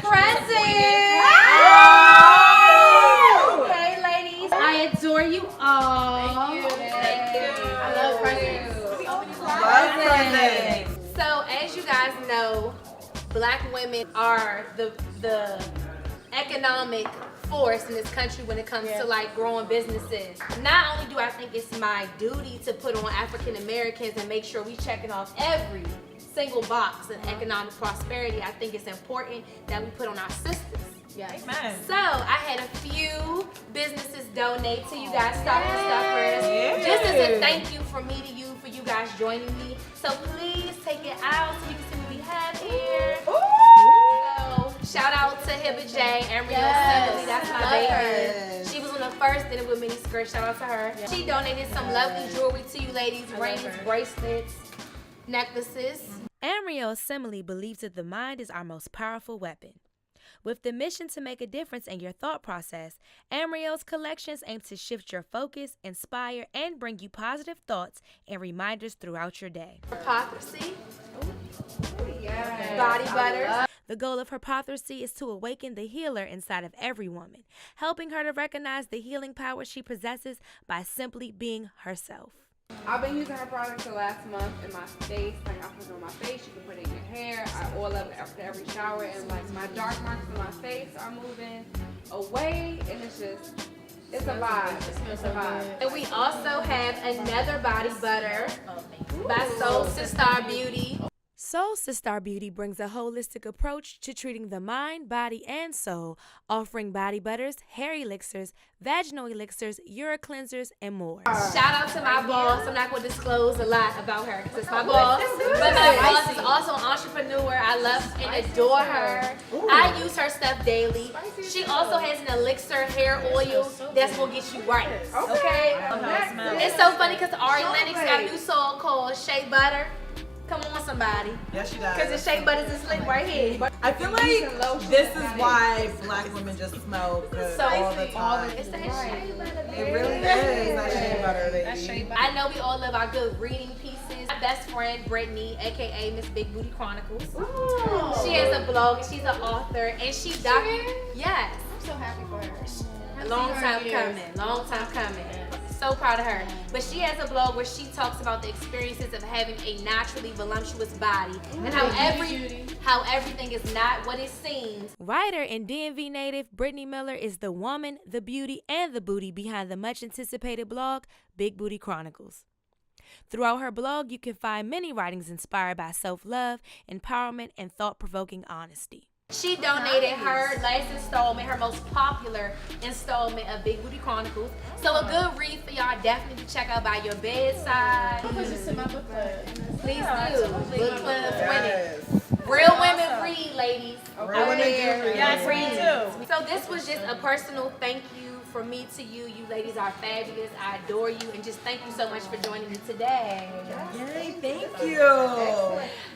Present! Okay, ladies, I adore you all. Thank you. Thank you. I love presents. Presents. So, as you guys know, Black women are the economic force in this country when it comes to like growing businesses. Not only do I think it's my duty to put on African Americans and make sure we checking off every single box in economic prosperity, I think it's important that we put on our sisters. Yes. Amen. So I had a few businesses donate to you guys, stocking stuffers, just as a thank you from me to you for you guys joining me. So please take it out so you can see what we have here. So shout out to Hibbert J, Emery Assembly, that's my baby. She was on the first dinner with Miniskirt, shout out to her. She donated some lovely jewelry to you ladies, rings, bracelets, necklaces. Amrio Assembly believes that the mind is our most powerful weapon. With the mission to make a difference in your thought process, Amrio's collections aim to shift your focus, inspire, and bring you positive thoughts and reminders throughout your day. Hypocrisy, body butter. The goal of Hypocrisy is to awaken the healer inside of every woman, helping her to recognize the healing power she possesses by simply being herself. I've been using her products the last month in my face. Like I put it on my face, you can put it in your hair. I oil up after every shower, and like my dark marks on my face are moving away, and it's a vibe. It's a vibe. And we also have another body butter by Soul Sister Beauty. Soul Sister Beauty brings a holistic approach to treating the mind, body, and soul, offering body butters, hair elixirs, vaginal elixirs, ura cleansers, and more. Shout out to my boss. I'm not going to disclose a lot about her because it's my boss. But my boss is also an entrepreneur. I love and adore her. I use her stuff daily. She also has an elixir hair oil that's going to get you right. Okay? It's so funny because Ari Lennox got a new song called Shea Butter. Come on, somebody. Yes, she does. Because the shea butter is slick right here. I feel like this is why Black women just smell good all the time. It's that shea butter. It really is that shea butter, baby. I know we all love our good reading pieces. My best friend, Brittany, aka Miss Big Booty Chronicles. Ooh. She has a blog and she's an author and she Yes. I'm so happy for her. Long time coming. So proud of her. But she has a blog where she talks about the experiences of having a naturally voluptuous body and how everything is not what it seems. Writer and DMV native Brittany Miller is the woman, the beauty, and the booty behind the much anticipated blog, Big Booty Chronicles. Throughout her blog, you can find many writings inspired by self-love, empowerment, and thought-provoking honesty. She donated her last installment, her most popular installment of Big Booty Chronicles. So a good read for y'all definitely to check out by your bedside. Put this in my book club. Please do. Book club's winning. Real women read, ladies. Real women do read. Yes, read too. So this was just a personal thank you from me to you. You ladies are fabulous. I adore you, and just thank you so much for joining me today. Yay, thank you.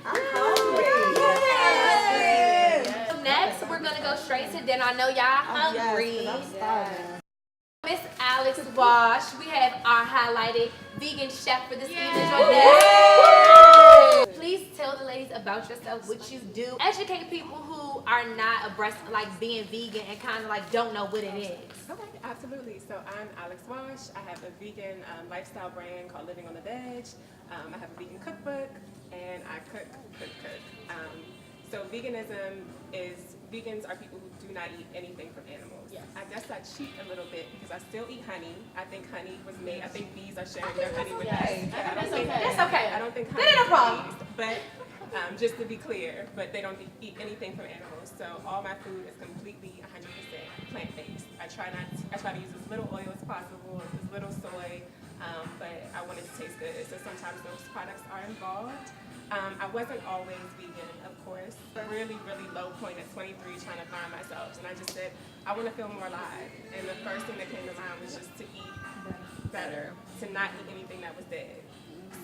I'm hungry. So next, we're gonna go straight to dinner. I know y'all hungry. Yes, 'cause I'm starving. Miss Alex Wash, we have our highlighted vegan chef for this evening. Please tell the ladies about yourself, what you do. Educate people who are not abreast of like being vegan and kind of like don't know what it is. Okay, absolutely. So I'm Alex Wash. I have a vegan lifestyle brand called Living on the Veg. I have a vegan cookbook, and I cook. So veganism is, vegans are people who do not eat anything from animals. Yes. I guess I cheat a little bit because I still eat honey. I think honey was made, I think bees are sharing their honey with us. That's okay. I don't think That ain't a problem. But just to be clear, but they don't eat anything from animals. So all my food is completely 100% plant-based. I try to use as little oil as possible, as little soy, but I want it to taste good. So sometimes those products are involved. I wasn't always vegan, of course. A really, really low point at 23 trying to find myself. And I just said, I want to feel more alive. And the first thing that came to mind was just to eat better, to not eat anything that was dead.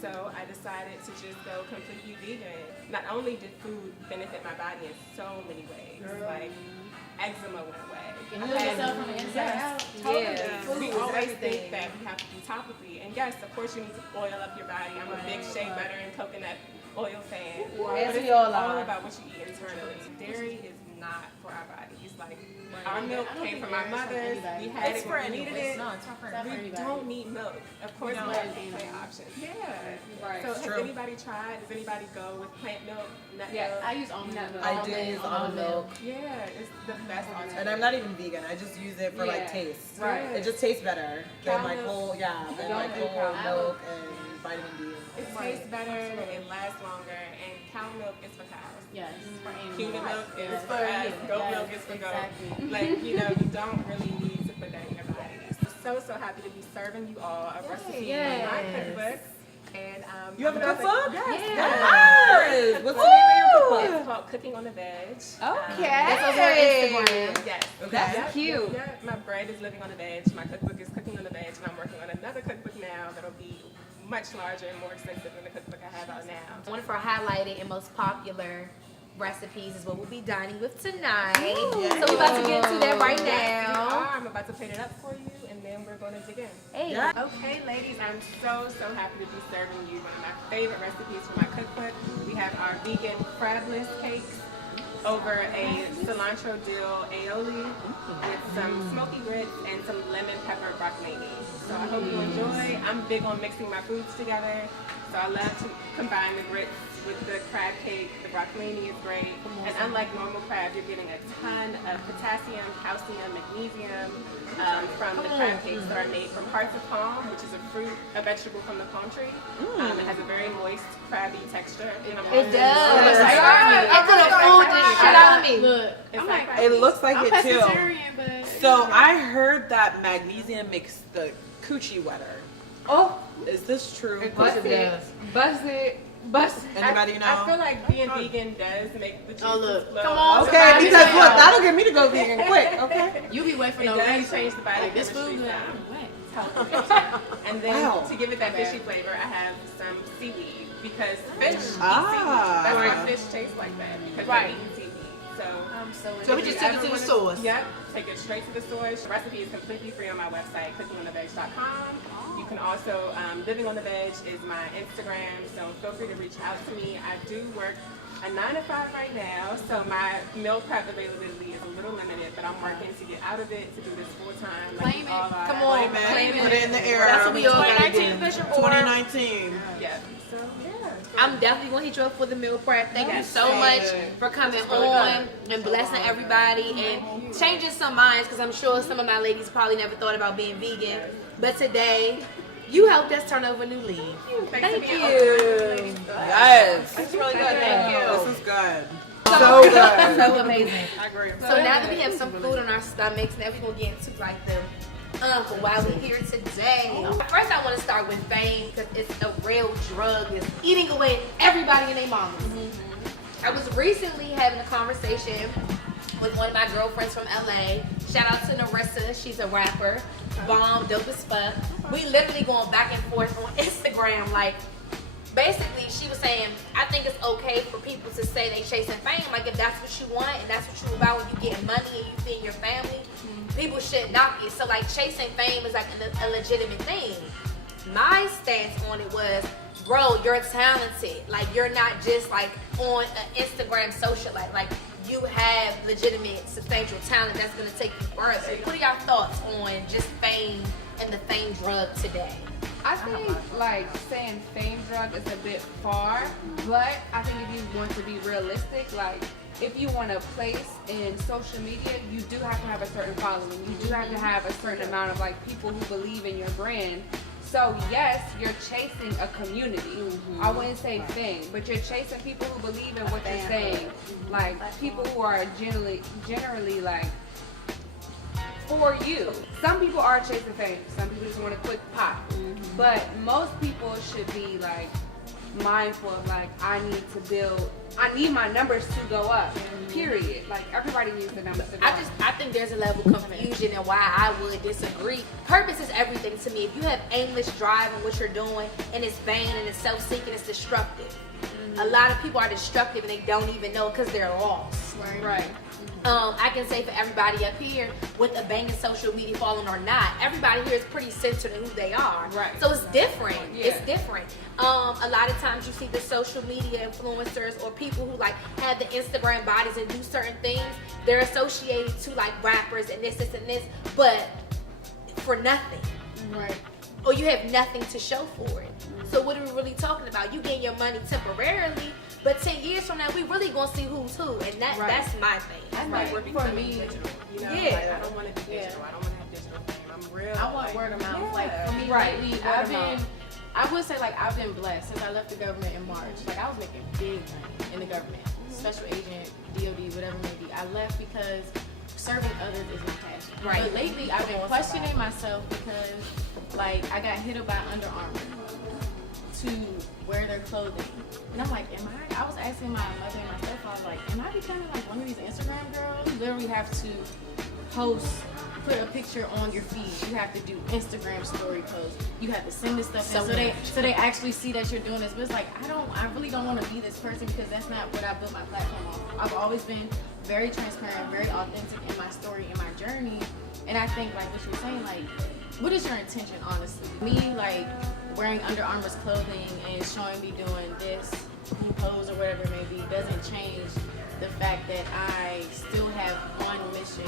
So I decided to just go completely vegan. Not only did food benefit my body in so many ways, like eczema went away. You heal yourself from the inside out. We always think that we have to do topically. And yes, of course you need to oil up your body. I'm a big shea butter and coconut oil fan. But it's all about what you eat internally. Dairy is not for our bodies. Like, our milk came from our mothers. We had it when we needed it. No, it's not for We don't need milk. Of course, we have plant options. Yeah. Right. So has anybody tried? Does anybody go with plant milk, nut milk? I use almond milk. I do use almond milk. Yeah, it's the best alternative. And I'm not even vegan. I just use it for like Yeah. taste. Right. It just tastes better than Cow like milk. whole, than Don't like do whole cow milk and vitamin D. It tastes better, it lasts longer, and cow milk is for cows. Yes, for animals. Human milk is Yes. for us, goat milk is for goat. Like, you don't really need to put that in your body. So happy to be serving you all a recipe from my cookbook. And You have a cookbook? Yes. Yes. What's the name of your cookbook? It's called Cooking on the Veg. Okay. That's over on Instagram. Yes. Okay. Yep, Cute. yep. My bread is living on the veg. My cookbook is Cooking on the Veg, and I'm working on another cookbook now that'll be much larger and more extensive than the cookbook I have out now. One of our highlighted and most popular recipes is what we'll be dining with tonight. So we're about to get into that right now. I'm about to plate it up for you, and then we're going to dig in. Hey. Yeah. Okay, ladies, I'm so happy to be serving you one of my favorite recipes from my cookbook. We have our vegan crabless cakes over a cilantro dill aioli with some smoky grits and some lemon pepper broccolini. So I hope you enjoy. I'm big on mixing my foods together, so I love to combine the grits with the crab cake. The broccolini is great, and unlike normal crab, you're getting a ton of potassium, calcium, magnesium from the crab cakes that are made from hearts of palm, which is a vegetable from the palm tree. It has a very moist, crabby texture. And It does. I could have fooled this shit out of me. Look, It's I'm like like, It looks like I'm it too. pescatarian, but So I heard that magnesium makes the coochie wetter. Oh, Is this true? bust it. Bust it. Bust it. Anybody know? I feel like being vegan does make the juices Oh, look. flow. Come on, Okay, somebody because say, look, that'll get me to go vegan quick. Okay. you be waiting for It no does reason. change the body Like, this chemistry food good. down. I'm wet. And then Wow. to give it that fishy flavor, I have some seaweed because fish eat seaweed. Ah. That's why fish tastes like that because they're eating seaweed. So, So we just took it to the source. Yep, take it straight to the source. The recipe is completely free on my website, cookingontheveg.com. You can also, Living on the Veg is my Instagram, so feel free to reach out to me. I do work a 9 to 5 right now, so my meal prep availability is a little limited, but I'm working to get out of it to do this full time. Like Claim we all it. are. Come on, Man, claim put it in the air. That's what we all gotta do. 2019. Yeah. So yeah. I'm definitely gonna hit you up for the meal prep. Thank you Yes, so thank much you. for coming really on and blessing everybody and changing some minds, because I'm sure some of my ladies probably never thought about being vegan, but today you helped us turn over a new leaf. Thanks for Thank being you. open, ladies. Yes. It's really good. Thank you. This is good. So good. So amazing. I agree. So now that we have some food in our stomachs, now we're gonna get into like the for why we're here today. First, I want to start with fame because it's a real drug that's eating away everybody and their mamas. I was recently having a conversation with one of my girlfriends from LA. Shout out to Narissa, she's a rapper, bomb, dope as fuck. We literally going back and forth on Instagram, like. Basically, she was saying, I think it's okay for people to say they chasing fame. Like, if that's what you want and that's what you about when you get money and you feed your family, people shouldn't knock it. So, like, chasing fame is like a legitimate thing. My stance on it was, bro, you're talented. Like, you're not just like on an Instagram socialite. Like, you have legitimate, substantial talent that's gonna take you further. What are y'all thoughts on just fame and the fame drug today? I think like saying fame drug is a bit far, but I think if you want to be realistic, like if you want a place in social media, you do have to have a certain following. You do have to have a certain amount of like people who believe in your brand. So yes, you're chasing a community. I wouldn't say fame, but you're chasing people who believe in what you're saying. Like people who are generally like for you. Some people are chasing fame. Some people just want a quick pop. But most people should be like mindful of like I need my numbers to go up. Period. Like everybody needs the numbers to go up. I think there's a level of confusion and why I would disagree. Purpose is everything to me. If you have aimless drive in what you're doing and it's vain and it's self-seeking, it's destructive. A lot of people are destructive and they don't even know because they're lost. Right. I can say for everybody up here, with a banging social media following or not, everybody here is pretty centered in who they are. Right. So it's different. Yeah. It's different. A lot of times you see the social media influencers or people who like have the Instagram bodies and do certain things. They're associated to like rappers and this, and this, but for nothing. Right. Or you have nothing to show for it. So what are we really talking about? You getting your money temporarily, but 10 years from now, we really gonna see who's who, and that's my thing. That's Like, we're for becoming me. digital, you know? Yeah. Like, I don't want to be digital. I don't want to have digital fame. I'm real. I want like, word of mouth. yeah. Like for me, Right. lately, Word I've of mouth. been. I would say like I've been blessed since I left the government in March. Like I was making big money in the government, special agent, DOD, whatever it may be. I left because serving others is my passion. Right. But lately, I've been questioning myself because like I got hit up by Under Armour to wear their clothing. And I'm like, I was asking my mother and my stepfather, like, am I becoming like one of these Instagram girls? You literally have to post, put a picture on your feed. You have to do Instagram story posts. You have to send this stuff in so they actually see that you're doing this. But it's like, I really don't want to be this person because that's not what I built my platform on. I've always been very transparent, very authentic in my story, in my journey. And I think like what you're saying, like, what is your intention, honestly? Me, like, wearing Under Armour's clothing and showing me doing this pose or whatever it may be doesn't change the fact that I still have one mission,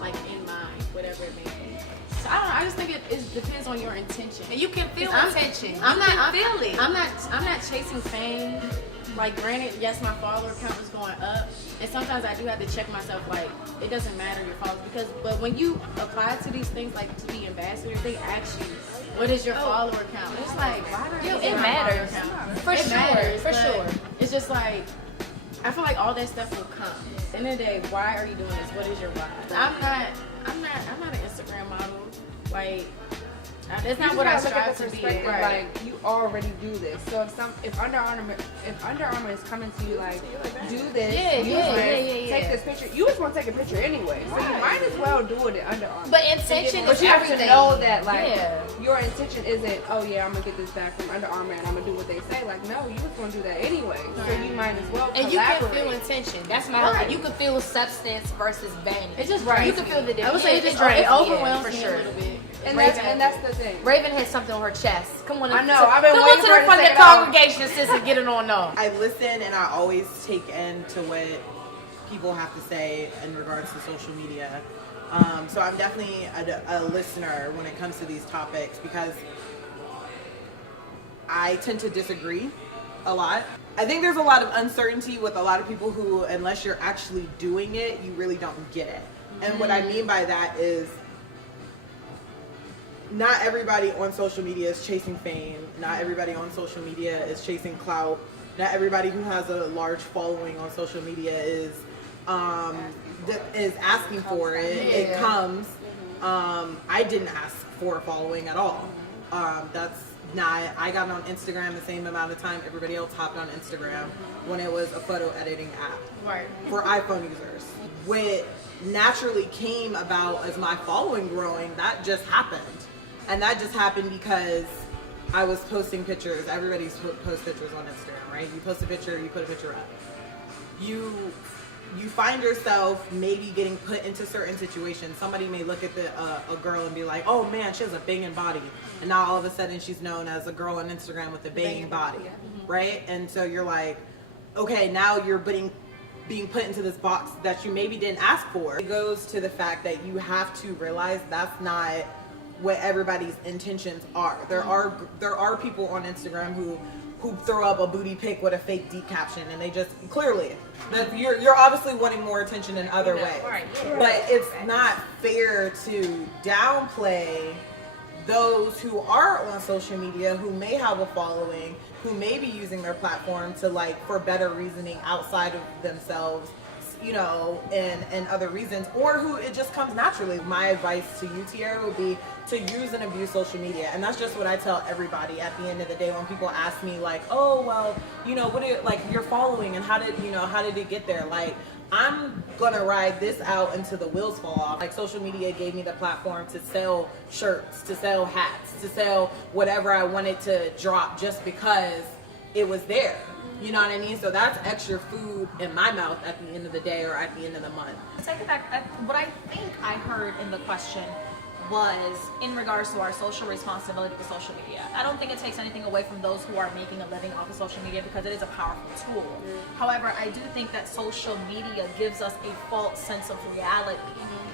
like, in mind, whatever it may be. So I don't know, I just think it depends on your intention. And you can feel attention. I'm not chasing fame. Like, granted, yes, my follower count is going up, and sometimes I do have to check myself. Like, it doesn't matter your followers but when you apply to these things, like to be ambassadors, they ask you, what is your follower count? It's like, why do you? It matters. For sure. It's just like, I feel like all that stuff will come. At the end of the day, why are you doing this? What is your why? I'm not an Instagram model. Like, that's not what I strive to be. Like, you already do this. So if Under Armour is coming to you like, do this, take this picture, you just want to take a picture anyway. So you might as well do it at Under Armour. But intention But is you have everything. to know that, like, your intention isn't, oh yeah, I'm gonna get this back from Under Armour and I'm gonna do what they say. Like, no, you just gonna do that anyway. So you might as well And you can collaborate. feel intention. That's my whole thing. You can feel substance versus vanity. It's just You can feel the difference. I would say it just drains it me, overwhelms for me sure. a little bit. And that's the thing. Raven has something on her chest. Come on, I know, I've been come waiting on to for her the to front of say the it all. congregation, sis, and get it on off. I listen and I always take into what people have to say in regards to social media. So I'm definitely a listener when it comes to these topics because I tend to disagree a lot. I think there's a lot of uncertainty with a lot of people who, unless you're actually doing it, you really don't get it. And what I mean by that is not everybody on social media is chasing fame. Not everybody on social media is chasing clout. Not everybody who has a large following on social media is asking for it. It comes. I didn't ask for a following at all. That's not. I got on Instagram the same amount of time everybody else hopped on Instagram when it was a photo editing app for iPhone users. What naturally came about as my following growing, that just happened. And that just happened because I was posting pictures. Everybody posts pictures on Instagram, right? You post a picture, you put a picture up. You find yourself maybe getting put into certain situations. Somebody may look at a girl and be like, oh man, she has a banging body. And now all of a sudden she's known as a girl on Instagram with a banging body, right? And so you're like, okay, now you're being put into this box that you maybe didn't ask for. It goes to the fact that you have to realize that's not what everybody's intentions are. There are people on Instagram who throw up a booty pic with a fake deep caption, and they just clearly that you're obviously wanting more attention in other ways. But it's not fair to downplay those who are on social media, who may have a following, who may be using their platform to for better reasoning outside of themselves, and other reasons, or who it just comes naturally. My advice to you, Tiara, would be to use and abuse social media. And that's just what I tell everybody at the end of the day when people ask me oh, well, what are your following and how did it get there? I'm gonna ride this out until the wheels fall off. Social media gave me the platform to sell shirts, to sell hats, to sell whatever I wanted to drop just because it was there. You know what I mean? So that's extra food in my mouth at the end of the day or at the end of the month. To take it back, what I think I heard in the question was in regards to our social responsibility with social media. I don't think it takes anything away from those who are making a living off of social media because it is a powerful tool. However, I do think that social media gives us a false sense of reality.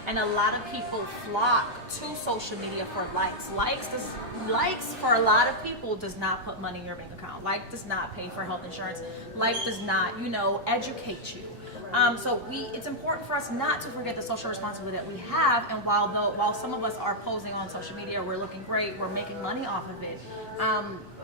And a lot of people flock to social media for likes. Likes for a lot of people does not put money in your bank account. Like does not pay for health insurance. Like does not, educate you. So it's important for us not to forget the social responsibility that we have. And while some of us are posing on social media, we're looking great, we're making money off of it.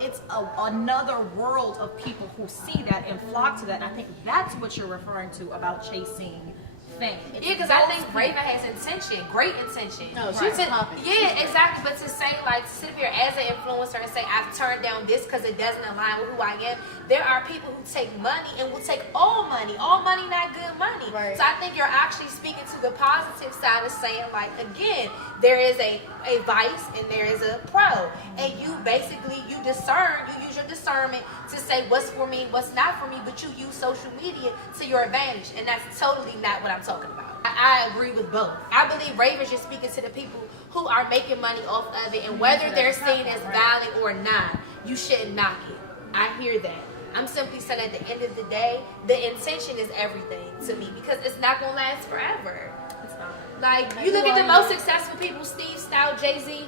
It's another world of people who see that and flock to that. And I think that's what you're referring to about chasing fame. Yeah, because I think Raven has intention, great intention. No, she's popping. Yeah, exactly. But to say, like, sit here as an influencer and say, I've turned down this because it doesn't align with who I am, there are people who take money and will take all money. All money, not good money. Right. So I think you're actually speaking to the positive side of saying, like, again, there is a vice and there is a pro. And you basically, you use your discernment to say what's for me, what's not for me, but you use social media to your advantage. And that's totally not what I'm talking about. I agree with both. I believe Raven's just speaking to the people who are making money off of it, and whether they're seen as valid or not, you shouldn't knock it. I hear that. I'm simply saying at the end of the day, the intention is everything to me because it's not going to last forever. It's not. Like, you look at the most successful people, Steve Stout, Jay-Z,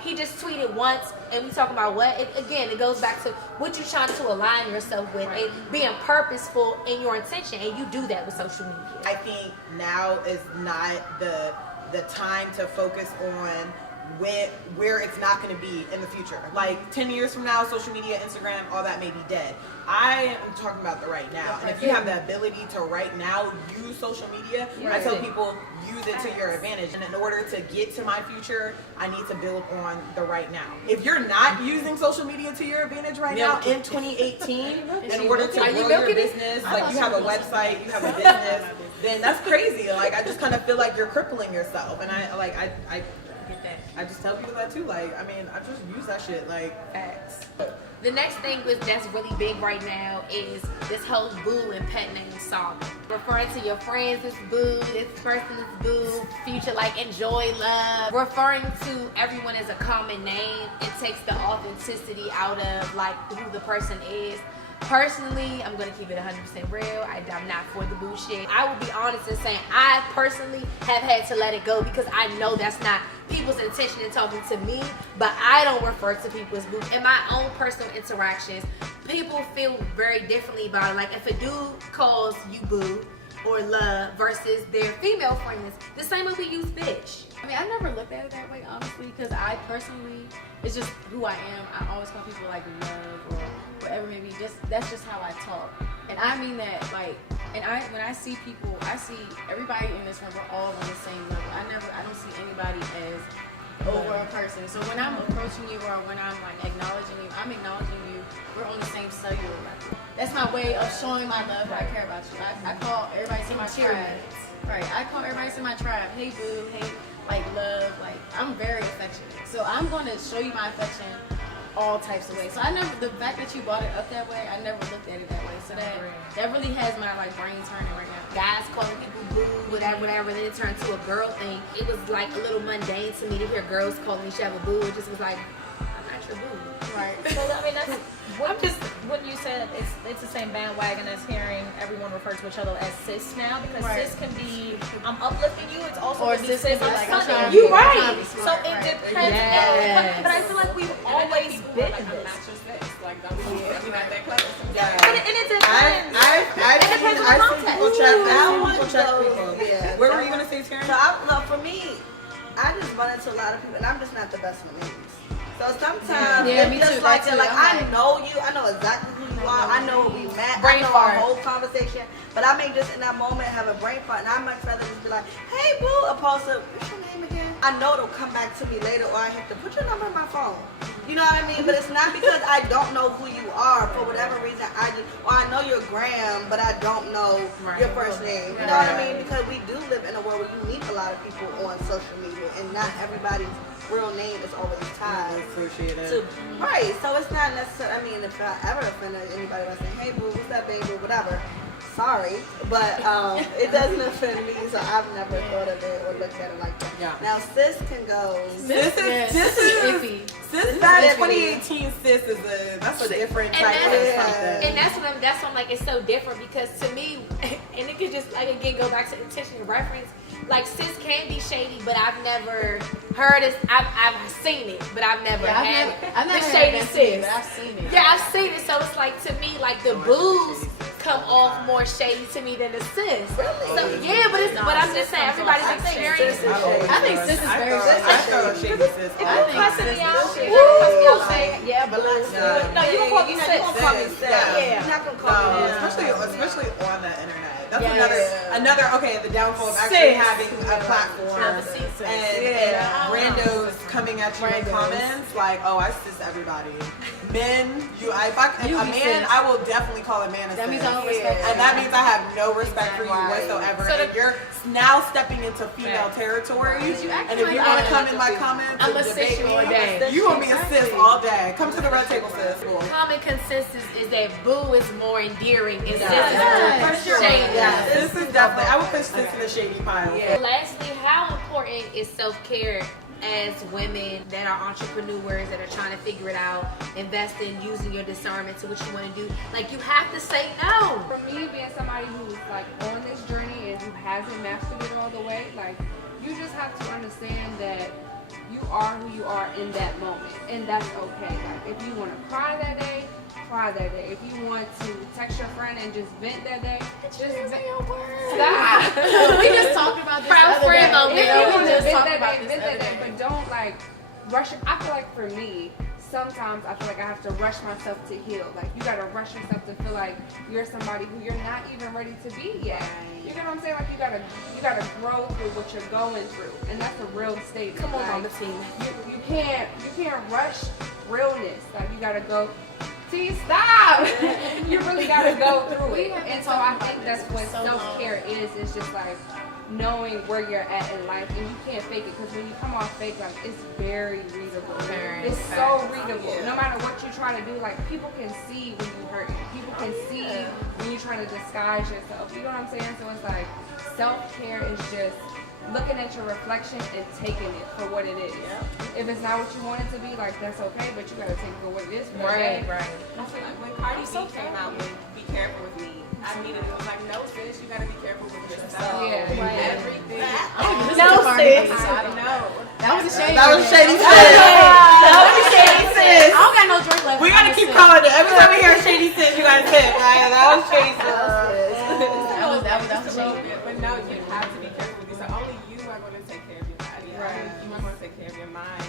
he just tweeted once, and we talking about what? It goes back to what you're trying to align yourself with and being purposeful in your intention, and you do that with social media. I think now is not the time to focus on where it's not going to be in the future. Like 10 years from now, social media, Instagram, all that may be dead. I am talking about the right now. And if you have the ability to right now use social media, I tell people use it to your advantage. And in order to get to my future, I need to build on the right now. If you're not using social media to your advantage right now in 2018, in order to grow your business, like you have a website, you have a business, then that's crazy. Like I just kind of feel like you're crippling yourself. And I Get that. I just tell people that too. Like, I mean, I just use that shit. Like, Facts. The next thing that's really big right now is this whole boo and pet name saga. Referring to your friends as boo, this person is boo, future like enjoy love. Referring to everyone as a common name, it takes the authenticity out of like who the person is. Personally, I'm going to keep it 100% real. I'm not for the bullshit. I will be honest in saying I personally have had to let it go because I know that's not people's intention in talking to me, but I don't refer to people as boo. In my own personal interactions, people feel very differently about it. Like if a dude calls you boo or love versus their female friends, the same way we use bitch. I mean, I never looked at it that way, honestly, because I personally, it's just who I am. I always call people like love or whatever, maybe that's just how I talk. And I mean that, like, when I see people, I see everybody in this room, we're all on the same level. I don't see anybody as over a person. So when I'm approaching you or when I'm like acknowledging you, I'm acknowledging you. We're on the same cellular level. That's my way of showing my love. I care about you. I call everybody to my tribe. Right. I call everybody to my tribe. Hey boo. Hey, like love. Like I'm very affectionate. So I'm going to show you my affection all types of ways. So the fact that you brought it up that way, I never looked at it that way. So that really has my like brain turning right now. Guys calling people boo, whatever, then it turned to a girl thing. It was like a little mundane to me to hear girls calling each other boo. It just was like, I'm not your boo. Right. Well, I mean, that's when you said it's the same bandwagon as hearing everyone refer to each other as sis now, because sis can be I'm uplifting you. It's also Or can be sis sis can be like, I'm sunning trying you. to be right. So it depends. Yes. But I feel like we've always been in this. Like, don't be not that close. And it depends. I've seen people check. People. Yeah. Where were you gonna say, Terrence? So for me, I just run into a lot of people, and I'm just not the best with names. So sometimes Yeah, it's me just too, like that too. that. Like I'm I know you, I know exactly who you are. I know what we met. Brain I know fart. our whole conversation. But I may just in that moment have a brain fart, and I much rather just be like, "Hey, boo," opposed to what's your name again? I know it'll come back to me later, or I have to put your number in my phone. You know what I mean? But it's not because I don't know who you are for whatever reason. I know your gram, but I don't know your first name. You know what I mean? Because we do live in a world where you meet a lot of people on social media, and not everybody's real name is always tied Associated. to right. So it's not necessarily. I mean, if I ever offended anybody by saying, "Hey, boo, what's that, baby?" or whatever. Sorry, but it doesn't offend me, so I've never thought of it or looked at it like that. Yeah. Now, sis can go. This is iffy. sis. That 2018 sis that's a different type of something. And that's what I'm like, it's so different because to me, and it could just like again go back to intention and reference. Like sis can be shady, but I've never heard it. I've seen it, but I've never had I've never the heard shady it, sis. but I've seen it. Yeah, I've seen it. So it's like to me, like the boos come off more shady to me than the sis. Really? So yeah, but I'm just saying everybody's experience. I think sis is very I throw a shady sis. If you cussing me out, Woo! you're not cussing me out, say, yeah, but let's do Yeah. it. No, you don't call me You're sis. not gonna call me sis. Yeah. You're not gonna call me sis. Especially on the internet. That's Yes. another okay, the downfall of actually having a platform Have a seat, sis. and randos coming at you in comments like, oh, I sis everybody. Men, if a You be man, sis. I will definitely call a man a That sis. means I don't respect you. And that means I have no respect for you whatsoever. So and you're now stepping into female territory. You act And if you like want I to come in my comments I'm and a debate sis you me, all day. you will be a sis all day. Come to the red table, sis. Common consensus is that boo is more endearing and sis is Yes. more For sure. shady. Yeah, this is definitely. I would push this in the shady pile. Yeah. Lastly, how important is self-care as women that are entrepreneurs that are trying to figure it out, invest in using your discernment to what you want to do? Like you have to say no. For me, being somebody who's like on this journey and who hasn't mastered it all the way, like you just have to understand that you are who you are in that moment, and that's okay. Like if you want to cry that day, cry that day. If you want to text your friend and just vent that day, just vent. Stop. We just talked about this Proud the other friend day. moment. If Yeah, you we want to just vent talked that about day, this vent the other that day, day. but don't like rush it. I feel like for me, sometimes I feel like I have to rush myself to heal. Like you gotta rush yourself to feel like you're somebody who you're not even ready to be yet. You know what I'm saying? Like you gotta grow through what you're going through, and that's a real statement. Come on, like, Mama T. you can't rush realness. Like you gotta go. See, stop! You really gotta go through it. And so I think that's what self-care is. It's just like knowing where you're at in life, and you can't fake it, because when you come off fake, like it's very readable. It's so readable. No matter what you try to do, like people can see when you hurt. People can see when you're trying to disguise yourself. You know what I'm saying? So it's like self-care is just looking at your reflection and taking it for what it is. If it's not what you want it to be, like that's okay, but you gotta take it for what it is. For Right. I feel like when Cardi B came out with Be Careful With Me, I needed it. I was like, no sis, you gotta be careful with yourself. Yeah. Everything. No, sis. I don't know. That was a shady. That was shady sis. That was shady sis. I don't got no drink left. We gotta keep calling it. Every time we hear shady sis, you gotta tip. Right? That was shady sis. That was Just a little shady. bit, but no, you have to be careful with yourself. Only you are going to take care of your body. Right. You are going to take care of your mind.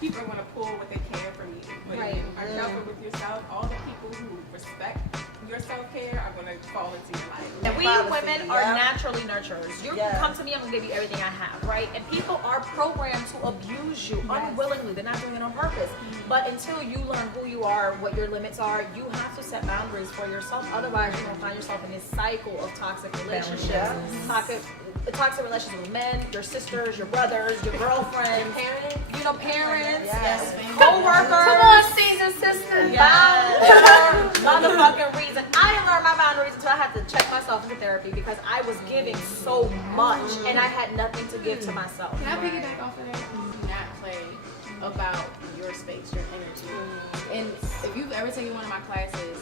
People are going to pull what they can from you. But if you are careful with yourself, all the people who respect your self-care are going to fall into your life. And we women are naturally nurturers. You can come to me, I'm gonna give you everything I have, right? And people are programmed to abuse you unwillingly. They're not doing it on purpose. But until you learn who you are, what your limits are, you have to set boundaries for yourself. Otherwise, you're gonna find yourself in this cycle of toxic relationships. Toxic relationships with men, your sisters, your brothers, your girlfriends, parents, Yes. co-workers. Come on, seasoned sister. Motherfucking reason. I didn't learn my boundaries until I had to check myself into therapy because I was giving so much and I had nothing to give to myself. Can I piggyback off of that? Do not play about your space, your energy. And if you've ever taken one of my classes,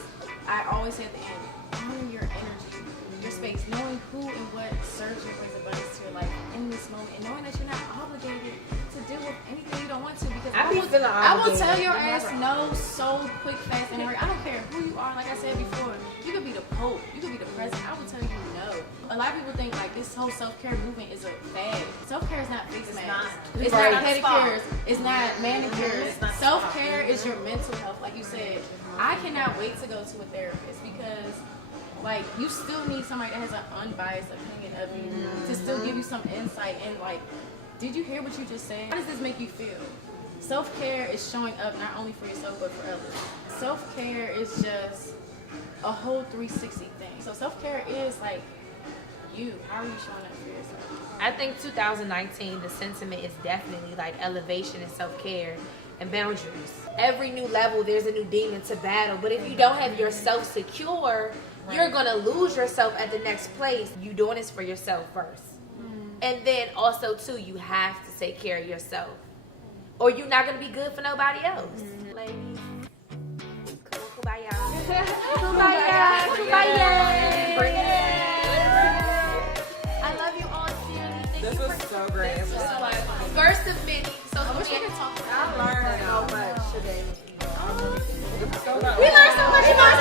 I always say at the end, honor your energy, your space, knowing who and what serves you brings abundance to your life in this moment, and knowing that you're not obligated to deal with anything you don't want to, because I will tell your ass no so quick, fast, and hurry. I don't care who you are. Like I said before, you could be the Pope, you could be the president. I will tell you no. A lot of people think like this whole self-care movement is a fad. Self-care is not face masks. It's not pedicures. It's not manicures. Self-care is your mental health. Like you said, I cannot wait to go to a therapist because like you still need somebody that has an unbiased opinion of you to still give you some insight and like, did you hear what you just said? How does this make you feel? Self-care is showing up not only for yourself but for others. Self-care is just a whole 360 thing. So self-care is like you? How are you showing up for yourself? I think 2019, the sentiment is definitely like elevation and self-care and boundaries. Every new level, there's a new demon to battle. But if you don't have yourself secure, you're gonna lose yourself at the next place. You doing this for yourself first. And then also too, you have to take care of yourself. Or you're not gonna be good for nobody else. Ladies, come on, kumbaya. Kumbaya, kumbaya. I love you all dearly. Thank This you was for so great. first of many. So I learned so much today. we learned so much about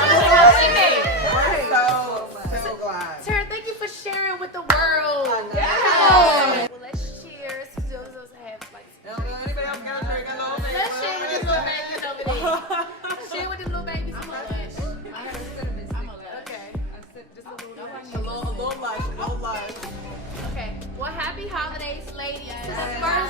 So glad. Tara, thank you for sharing with the world. Yeah. Well, let's cheers. Those have like. Anybody else got a drink? Let's share with these little babies over there. Share with these little babies. I'm a lush. Okay. A little lush. Okay. Well, happy holidays, ladies. This is the first